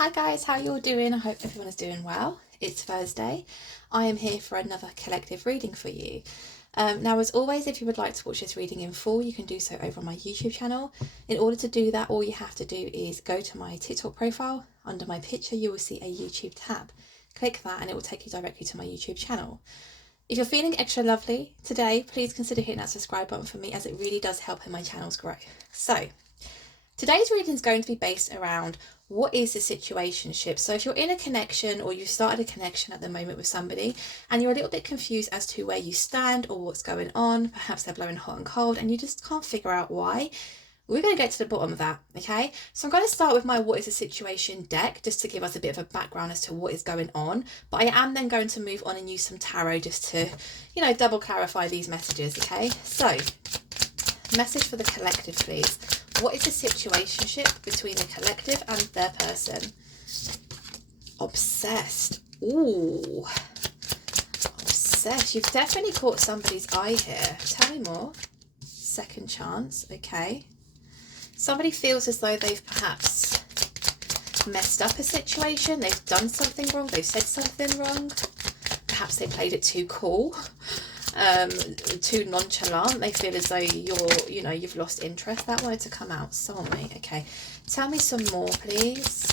Hi guys, how you all doing? I hope everyone is doing well. It's Thursday. I am here for another collective reading for you. Now, as always, if you would like to watch this reading in full, you can do so over on my YouTube channel. In order to do that, all you have to do is go to my TikTok profile. Under my picture, you will see a YouTube tab. Click that and it will take you directly to my YouTube channel. If you're feeling extra lovely today, please consider hitting that subscribe button for me, as it really does help in my channel's growth. So, today's reading is going to be based around what is the situationship. So if you're in a connection or you've started a connection at the moment with somebody and you're a little bit confused as to where you stand or what's going on, perhaps they're blowing hot and cold and you just can't figure out why, we're going to get to the bottom of that, okay? So I'm going to start with my what is the situation deck, just to give us a bit of a background as to what is going on. But I am then going to move on and use some tarot just to, double clarify these messages, okay? So, message for the collective, please. What is the situationship between the collective and their person? Obsessed. Ooh. Obsessed. You've definitely caught somebody's eye here. Tell me more. Second chance. Okay. Somebody feels as though they've perhaps messed up a situation. They've done something wrong. They've said something wrong. Perhaps they played it too cool. Too nonchalant. They feel as though you've lost interest. That wanted to come out. Soulmate. Okay, tell me some more, please.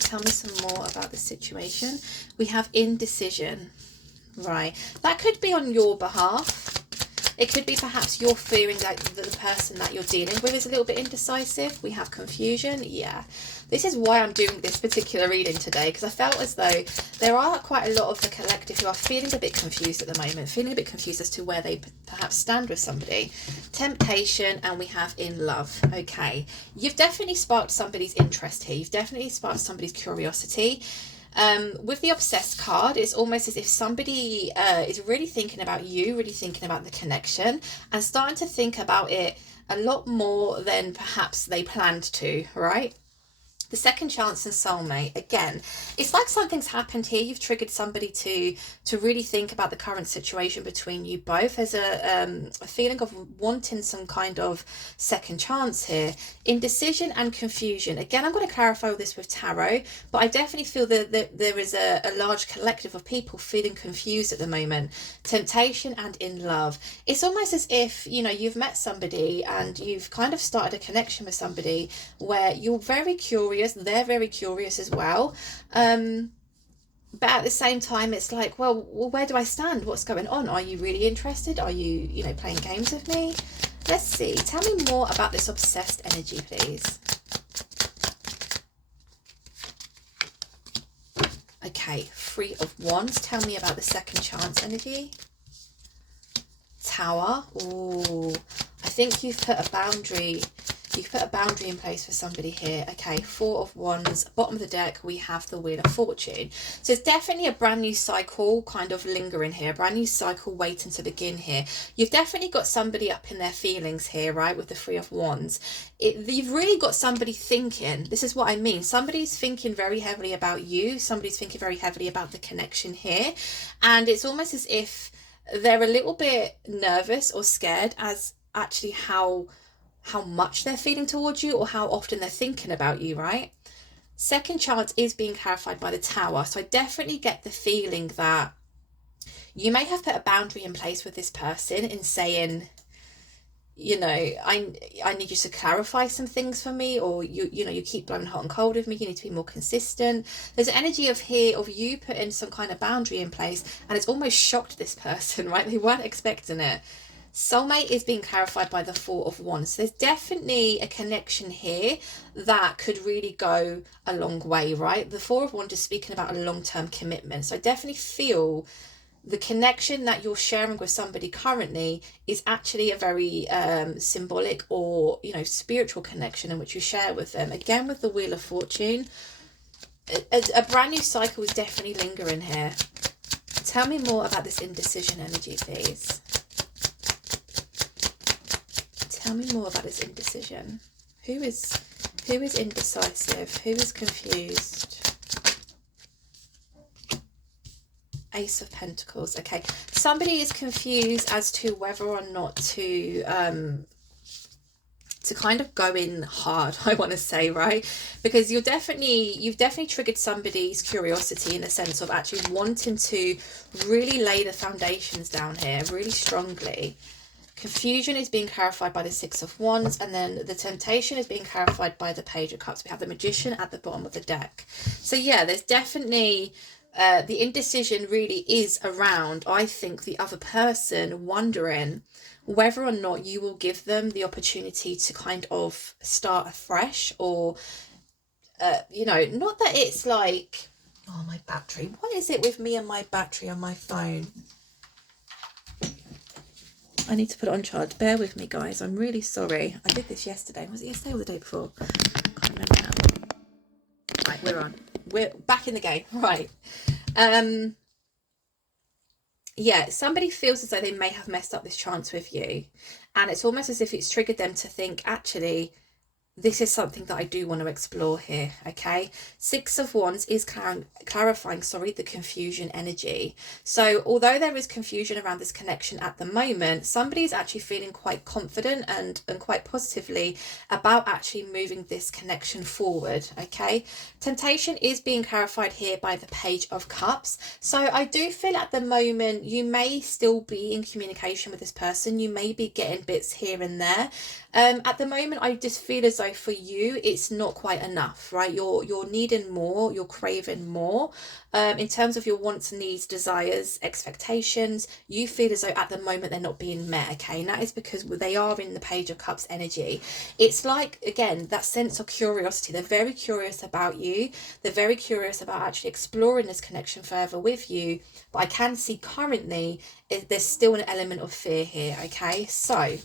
Tell me some more about the situation. We have indecision. Right, that could be on your behalf. It could be perhaps you're fearing that the person that you're dealing with is a little bit indecisive. We have confusion. Yeah, this is why I'm doing this particular reading today, because I felt as though there are quite a lot of the collective who are feeling a bit confused at the moment, feeling a bit confused as to where they perhaps stand with somebody. Temptation, and we have in love. Okay, you've definitely sparked somebody's interest here. You've definitely sparked somebody's curiosity. With the obsessed card, it's almost as if somebody is really thinking about you, really thinking about the connection, and starting to think about it a lot more than perhaps they planned to, right? The second chance and soulmate, again, it's like something's happened here. You've triggered somebody to really think about the current situation between you both. There's a feeling of wanting some kind of second chance here. Indecision and confusion. Again, I'm going to clarify all this with tarot, but I definitely feel that there is a large collective of people feeling confused at the moment. Temptation and in love. It's almost as if, you've met somebody and you've kind of started a connection with somebody where you're very curious. They're very curious as well, but at the same time it's like, well, where do I stand? What's going on? Are you really interested? Are you playing games with me? Let's see. Tell me more about this obsessed energy, please. Okay, Three of Wands. Tell me about the second chance energy. Tower. Ooh, I think you've put a boundary. You've put a boundary in place for somebody here. Okay, Four of Wands. Bottom of the deck, we have the Wheel of Fortune. So it's definitely a brand new cycle kind of lingering here. A brand new cycle waiting to begin here. You've definitely got somebody up in their feelings here, right, with the Three of Wands. You've really got somebody thinking. This is what I mean. Somebody's thinking very heavily about you. Somebody's thinking very heavily about the connection here. And it's almost as if they're a little bit nervous or scared as actually how much they're feeling towards you or how often they're thinking about you, right? Second chance is being clarified by the Tower. So I definitely get the feeling that you may have put a boundary in place with this person in saying, I need you to clarify some things for me, or you keep blowing hot and cold with me. You need to be more consistent. There's an energy of you putting some kind of boundary in place, and it's almost shocked this person, right? They weren't expecting it. Soulmate is being clarified by the Four of Wands. So there's definitely a connection here that could really go a long way, right? The Four of Wands is speaking about a long-term commitment. So I definitely feel the connection that you're sharing with somebody currently is actually a very symbolic or, spiritual connection in which you share with them. Again, with the Wheel of Fortune, a brand new cycle is definitely lingering here. Tell me more about this indecision energy, please. Tell me more about this indecision. Who is indecisive? Who is confused? Ace of Pentacles. Okay, somebody is confused as to whether or not to to kind of go in hard, I want to say, right? Because you've definitely triggered somebody's curiosity in the sense of actually wanting to really lay the foundations down here really strongly. Confusion is being clarified by the Six of Wands, and then the temptation is being clarified by the Page of Cups. We have the Magician at the bottom of the deck. So yeah, there's definitely the indecision really is around, I think, the other person wondering whether or not you will give them the opportunity to kind of start afresh, or you know, not that it's like, oh, my battery, what is it with me and my battery on my phone? I need to put it on charge. Bear with me, guys. I'm really sorry. I did this yesterday. Was it yesterday or the day before? Can't remember now. Right, we're on. We're back in the game. Right. Yeah, somebody feels as though they may have messed up this chance with you. And it's almost as if it's triggered them to think, actually, this is something that I do want to explore here, okay? Six of Wands is clarifying, the confusion energy. So although there is confusion around this connection at the moment, somebody's actually feeling quite confident and quite positively about actually moving this connection forward, okay? Temptation is being clarified here by the Page of Cups. So I do feel at the moment you may still be in communication with this person. You may be getting bits here and there. At the moment, I just feel as though for you, it's not quite enough, right? You're needing more, you're craving more. In terms of your wants, needs, desires, expectations, you feel as though at the moment they're not being met, okay? And that is because they are in the Page of Cups energy. It's like, again, that sense of curiosity. They're very curious about you. They're very curious about actually exploring this connection further with you. But I can see currently there's still an element of fear here, okay? So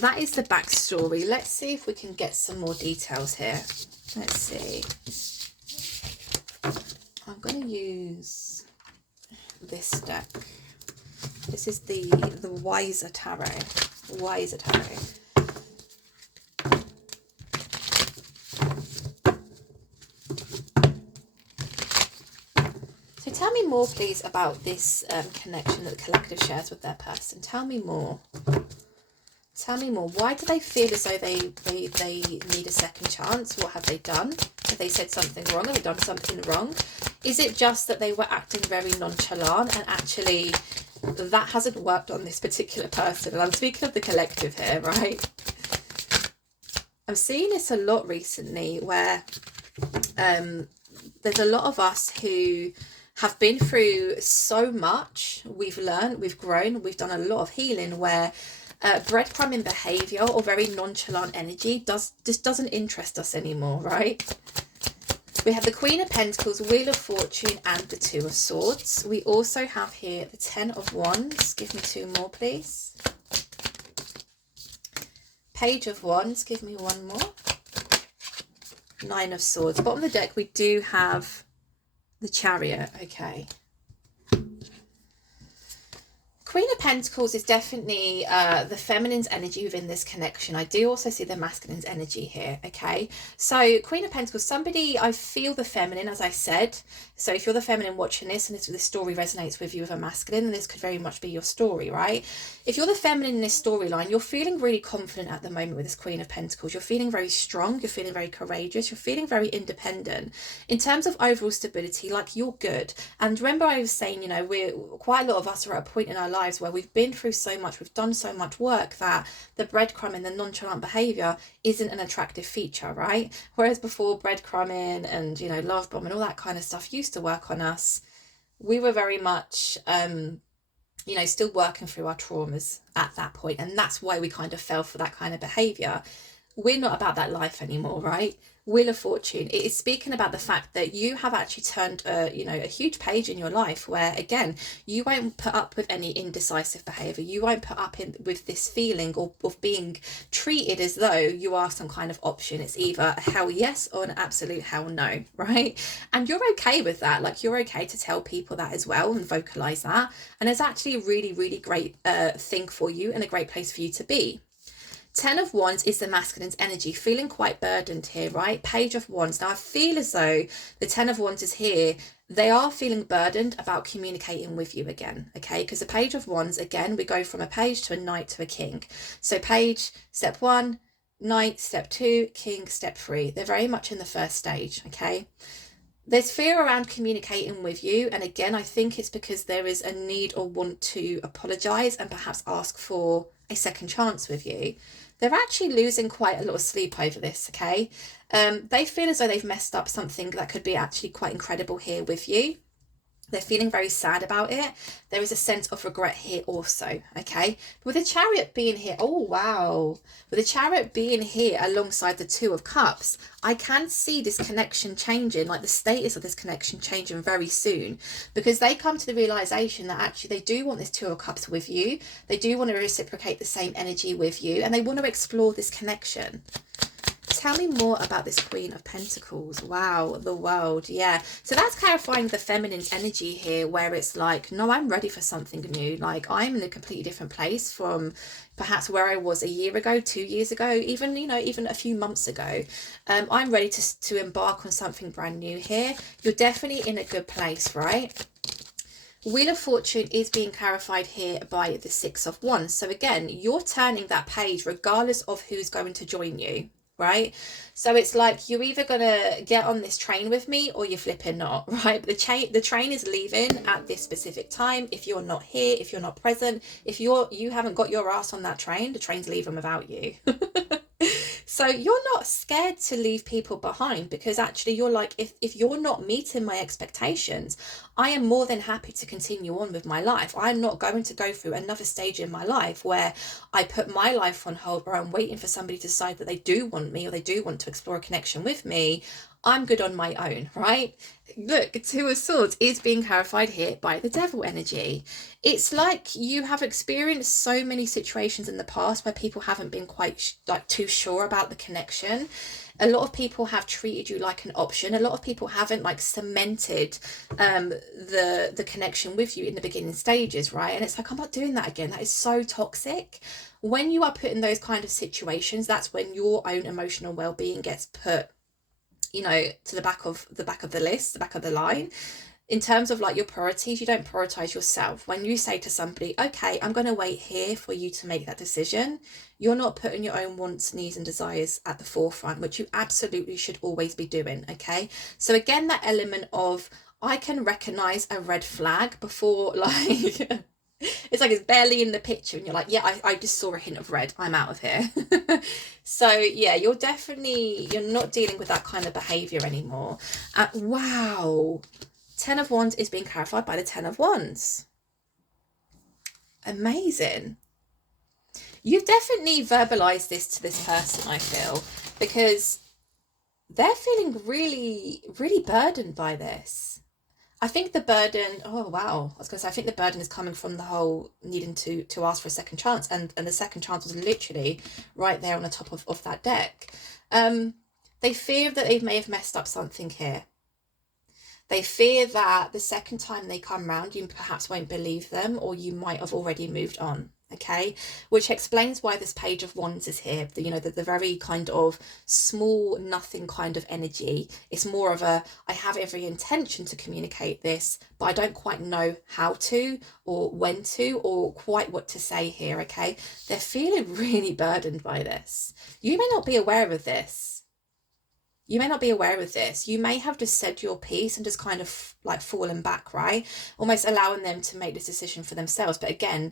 that is the backstory. Let's see if we can get some more details here. Let's see. I'm going to use this deck. This is the Wiser Tarot. Wiser Tarot. So tell me more, please, about this connection that the collective shares with their person. Tell me more. Tell me more. Why do they feel as though they need a second chance? What have they done? Have they said something wrong? Have they done something wrong? Is it just that they were acting very nonchalant and actually that hasn't worked on this particular person? And I'm speaking of the collective here, right? I'm seeing this a lot recently where there's a lot of us who have been through so much. We've learned, we've grown, we've done a lot of healing where breadcrumbing behavior or very nonchalant energy just doesn't interest us anymore, right? We have the Queen of Pentacles, Wheel of Fortune, and the Two of Swords. We also have here the Ten of Wands. Give me two more, please. Page of Wands. Give me one more. Nine of Swords. Bottom of the deck, we do have the Chariot. Okay. Queen of Pentacles is definitely the feminine's energy within this connection. I do also see the masculine's energy here, okay? So Queen of Pentacles, somebody, I feel the feminine, as I said. So if you're the feminine watching this and this story resonates with you with a masculine, then this could very much be your story, right? If you're the feminine in this storyline, you're feeling really confident at the moment with this Queen of Pentacles. You're feeling very strong. You're feeling very courageous. You're feeling very independent. In terms of overall stability, like, you're good. And remember I was saying, you know, quite a lot of us are at a point in our lives where we've been through so much, we've done so much work that the breadcrumbing, the nonchalant behavior isn't an attractive feature, right? Whereas before, breadcrumbing and, you know, love bombing, all that kind of stuff used to work on us. We were very much, you know, still working through our traumas at that point. And that's why we kind of fell for that kind of behavior. We're not about that life anymore, right? Wheel of Fortune, it is speaking about the fact that you have actually turned you know, a huge page in your life where, again, you won't put up with any indecisive behavior. You won't put up with this feeling of being treated as though you are some kind of option. It's either a hell yes or an absolute hell no, right? And you're okay with that. Like, you're okay to tell people that as well and vocalize that. And it's actually a really, really great thing for you and a great place for you to be. Ten of Wands is the masculine's energy, feeling quite burdened here, right? Page of Wands. Now, I feel as though the Ten of Wands is here. They are feeling burdened about communicating with you again, okay? Because the Page of Wands, again, we go from a page to a knight to a king. So page, step 1, knight, step 2, king, step 3. They're very much in the first stage, okay? There's fear around communicating with you. And again, I think it's because there is a need or want to apologise and perhaps ask for a second chance with you. They're actually losing quite a lot of sleep over this, okay? They feel as though they've messed up something that could be actually quite incredible here with you. They're feeling very sad about it. There is a sense of regret here also, okay? With the Chariot being here, oh, wow. With the Chariot being here alongside the Two of Cups, I can see this connection changing, like the status of this connection changing very soon, because they come to the realization that actually they do want this Two of Cups with you. They do want to reciprocate the same energy with you, and they want to explore this connection. Tell me more about this Queen of Pentacles. Wow, the World. Yeah, so that's clarifying the feminine's energy here, where it's like, no, I'm ready for something new. Like, I'm in a completely different place from perhaps where I was a year ago, 2 years ago, even, you know, even a few months ago. I'm ready to embark on something brand new here. You're definitely in a good place, right? Wheel of Fortune is being clarified here by the Six of Wands. So again, you're turning that page regardless of who's going to join you, right? So it's like, you're either gonna get on this train with me or you're flipping not, right? The train is leaving at this specific time. If you're not here, if you're not present, if you haven't got your ass on that train, the train's leaving without you. So you're not scared to leave people behind, because actually you're like, if you're not meeting my expectations, I am more than happy to continue on with my life. I'm not going to go through another stage in my life where I put my life on hold, or I'm waiting for somebody to decide that they do want me or they do want to explore a connection with me. I'm good on my own, right? Look, Two of Swords is being clarified here by the Devil energy. It's like you have experienced so many situations in the past where people haven't been quite too sure about the connection. A lot of people have treated you like an option. A lot of people haven't like cemented the connection with you in the beginning stages, right? And it's like, I'm not doing that again. That is so toxic. When you are put in those kind of situations, that's when your own emotional well-being gets put, you know, to the back of the list, the back of the line. In terms of like your priorities, you don't prioritize yourself. When you say to somebody, okay, I'm going to wait here for you to make that decision, you're not putting your own wants, needs and desires at the forefront, which you absolutely should always be doing, okay? So again, that element of, I can recognize a red flag before, like, it's like it's barely in the picture and you're like, yeah, I just saw a hint of red, I'm out of here. So yeah, you're not dealing with that kind of behavior anymore. Wow, Ten of Wands is being clarified by the Ten of Wands. Amazing. You've definitely verbalized this to this person, I feel, because they're feeling really, really burdened by this. I think the burden, oh wow, I was going to say, I think the burden is coming from the whole needing to ask for a second chance, and the second chance was literally right there on the top of that deck. They fear that they may have messed up something here. They fear that the second time they come round, you perhaps won't believe them, or you might have already moved on. Okay, which explains why this Page of Wands is here. You know, the very kind of small, nothing kind of energy. It's more of a, I have every intention to communicate this, but I don't quite know how to, or when to, or quite what to say here. Okay, they're feeling really burdened by this. You may not be aware of this. You may not be aware of this. You may have just said your piece and just kind of like fallen back, right? Almost allowing them to make this decision for themselves. But again,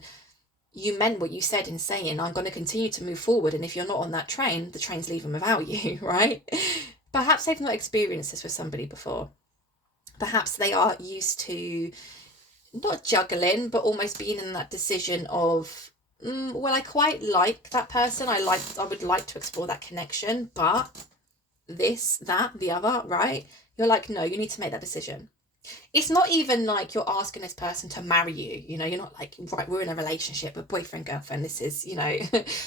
you meant what you said in saying, I'm going to continue to move forward. And if you're not on that train, the train's leaving without you, right? Perhaps they've not experienced this with somebody before. Perhaps they are used to not juggling, but almost being in that decision of, well, I quite like that person. I would like to explore that connection, but this, that, the other, right? You're like, no, you need to make that decision. It's not even like you're asking this person to marry you, you know, you're not like, right, we're in a relationship, but boyfriend, girlfriend, this is, you know,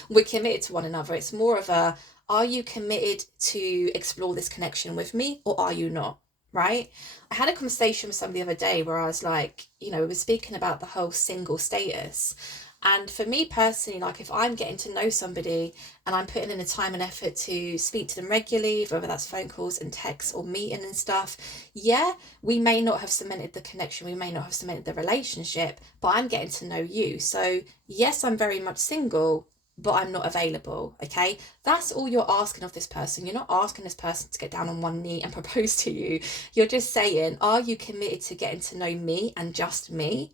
we're committed to one another. It's more of a, are you committed to explore this connection with me, or are you not? Right? I had a conversation with somebody the other day where I was like, you know, we were speaking about the whole single status. And for me personally, like if I'm getting to know somebody and I'm putting in the time and effort to speak to them regularly, whether that's phone calls and texts or meeting and stuff, yeah, we may not have cemented the connection, we may not have cemented the relationship, but I'm getting to know you. So yes, I'm very much single, but I'm not available. Okay, that's all you're asking of this person. You're not asking this person to get down on one knee and propose to you. You're just saying, are you committed to getting to know me and just me?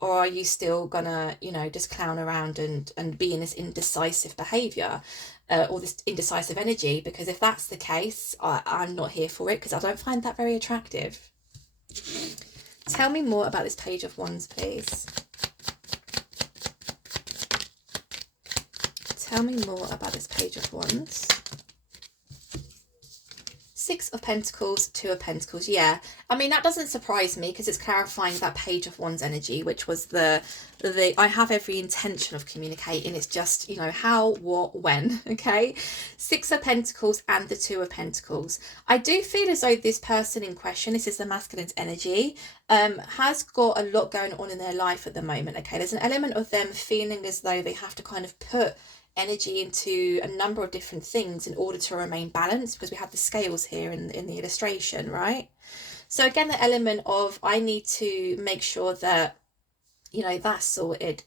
Or are you still gonna, just clown around and be in this indecisive behavior, or this indecisive energy? Because if that's the case, I'm not here for it, because I don't find that very attractive. Tell me more about this Page of Wands, please. Tell me more about this Page of Wands. Six of Pentacles, Two of Pentacles. Yeah, I mean, that doesn't surprise me, because it's clarifying that Page of Wands energy, which was the I have every intention of communicating. It's just, how, what, when. Okay, Six of Pentacles and the Two of Pentacles. I do feel as though this person in question, this is the masculine's energy, has got a lot going on in their life at the moment. Okay, there's an element of them feeling as though they have to kind of put energy into a number of different things in order to remain balanced, because we have the scales here in the illustration, right? So again, the element of, I need to make sure that, that's sorted,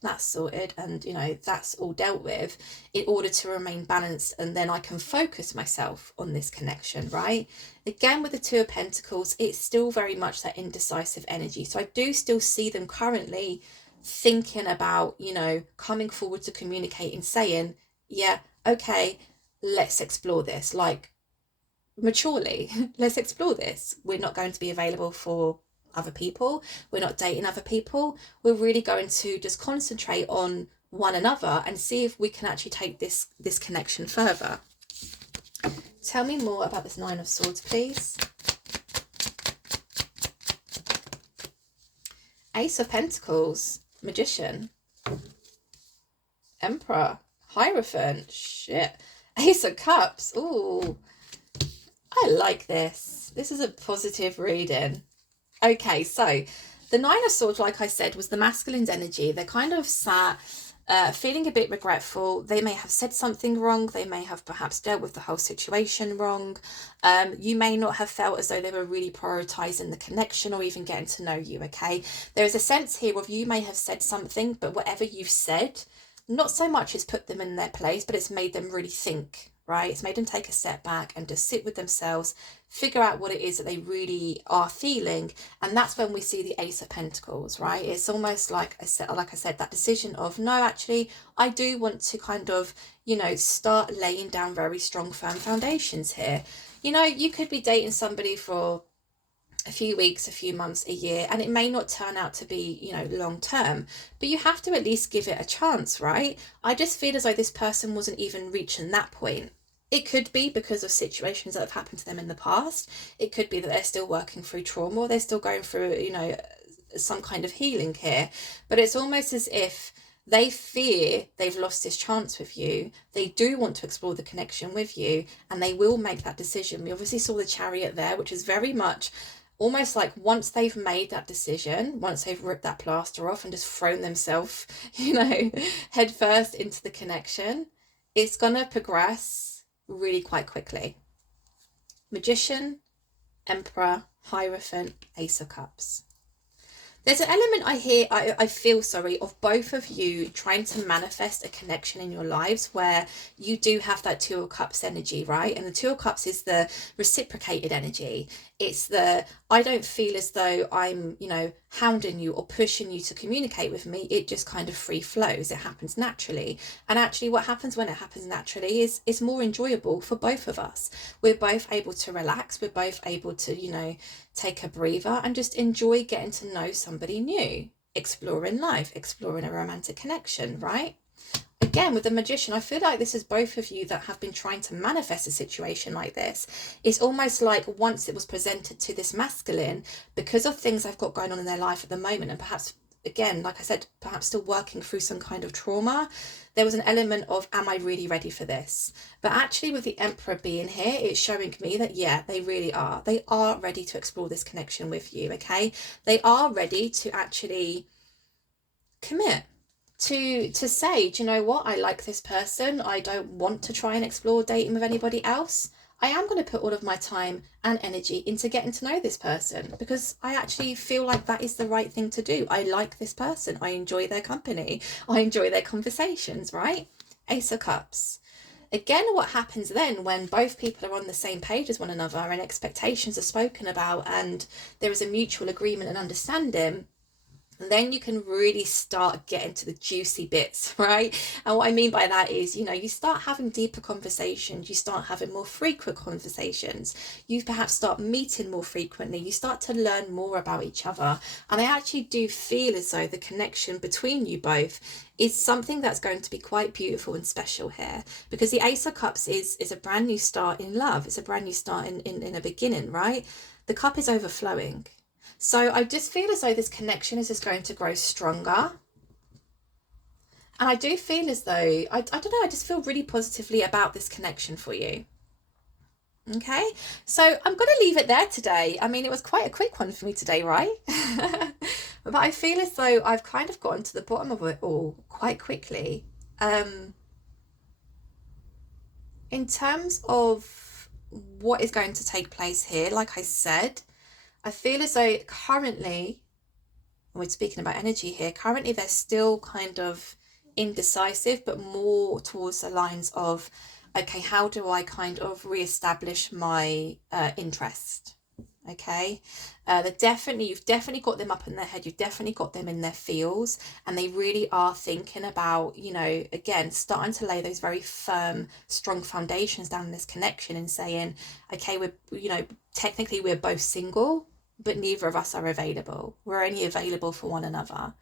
and, that's all dealt with in order to remain balanced, and then I can focus myself on this connection, right? Again, with the Two of Pentacles, it's still very much that indecisive energy. So I do still see them currently thinking about, coming forward to communicate and saying, yeah, okay, let's explore this, like maturely. Let's explore this. We're not going to be available for other people. We're not dating other people. We're really going to just concentrate on one another and see if we can actually take this connection further. Tell me more about this Nine of Swords, please. Ace of Pentacles, Magician, Emperor, Hierophant, shit, Ace of Cups. Ooh, I like this. This is a positive reading. Okay, so the Nine of Swords, like I said, was the masculine's energy. They're kind of sat feeling a bit regretful. They may have said something wrong. They may have perhaps dealt with the whole situation wrong. You may not have felt as though they were really prioritizing the connection or even getting to know you, okay? There is a sense here of, you may have said something, but whatever you've said, not so much it's put them in their place, but it's made them really think, right? It's made them take a step back and just sit with themselves, figure out what it is that they really are feeling. And that's when we see the Ace of Pentacles, right? It's almost like I said, that decision of, no, actually, I do want to kind of, start laying down very strong, firm foundations here. You could be dating somebody for a few weeks, a few months, a year, and it may not turn out to be, long term, but you have to at least give it a chance, right? I just feel as though this person wasn't even reaching that point. It could be because of situations that have happened to them in the past. It could be that they're still working through trauma, or they're still going through, some kind of healing here. But it's almost as if they fear they've lost this chance with you. They do want to explore the connection with you, and they will make that decision. We obviously saw the Chariot there, which is very much almost like, once they've made that decision, once they've ripped that plaster off and just thrown themselves, head first into the connection, it's gonna progress really quite quickly. Magician, Emperor, Hierophant, Ace of Cups. There's an element I feel, of both of you trying to manifest a connection in your lives where you do have that Two of Cups energy, right? And the Two of Cups is the reciprocated energy. It's the, I don't feel as though I'm, hounding you or pushing you to communicate with me. It just kind of free flows. It happens naturally. And actually what happens when it happens naturally is more enjoyable for both of us. We're both able to relax. We're both able to, take a breather and just enjoy getting to know somebody new, exploring life, exploring a romantic connection, right? Again, with the Magician, I feel like this is both of you that have been trying to manifest a situation like this. It's almost like, once it was presented to this masculine, because of things they've got going on in their life at the moment, and perhaps, again, like I said, perhaps still working through some kind of trauma, there was an element of, am I really ready for this? But actually, with the Emperor being here, it's showing me that, yeah, they really are. They are ready to explore this connection with you, okay? They are ready to actually commit. to say, do you know what, I like this person, I don't want to try and explore dating with anybody else. I am going to put all of my time and energy into getting to know this person because I actually feel like that is the right thing to do. I like this person. I enjoy their company. I enjoy their conversations, right? Ace of Cups. Again, what happens then when both people are on the same page as one another and expectations are spoken about and there is a mutual agreement and understanding, and then you can really start getting to the juicy bits, right? And what I mean by that is, you know, you start having deeper conversations, you start having more frequent conversations, you perhaps start meeting more frequently, you start to learn more about each other. And I actually do feel as though the connection between you both is something that's going to be quite beautiful and special here, because the Ace of Cups is a brand new start in love. It's a brand new start in a beginning, right? The cup is overflowing. So I just feel as though this connection is just going to grow stronger. And I do feel as though, I don't know, I just feel really positively about this connection for you. Okay, so I'm going to leave it there today. I mean, it was quite a quick one for me today, right? But I feel as though I've kind of gotten to the bottom of it all quite quickly. In terms of what is going to take place here, like I said, I feel as though currently, and we're speaking about energy here, currently they're still kind of indecisive, but more towards the lines of, okay, how do I kind of reestablish my interest? Okay, you've definitely got them up in their head, you've definitely got them in their feels, and they really are thinking about, you know, again, starting to lay those very firm, strong foundations down in this connection and saying, okay, we're, you know, technically we're both single, but neither of us are available. We're only available for one another.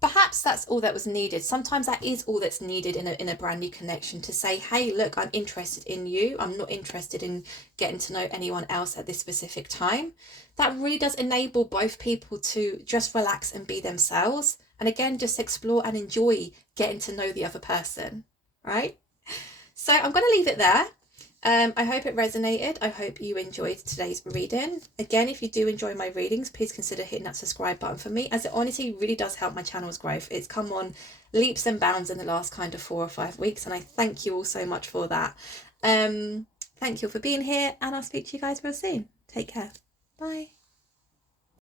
Perhaps that's all that was needed. Sometimes that is all that's needed in a brand new connection, to say, hey, look, I'm interested in you. I'm not interested in getting to know anyone else at this specific time. That really does enable both people to just relax and be themselves. And again, just explore and enjoy getting to know the other person, right? So I'm going to leave it there. I hope it resonated. I hope you enjoyed today's reading. Again, if you do enjoy my readings, please consider hitting that subscribe button for me, as it honestly really does help my channel's growth. It's come on leaps and bounds in the last kind of 4 or 5 weeks, and I thank you all so much for that. Thank you for being here, and I'll speak to you guys real soon. Take care. Bye.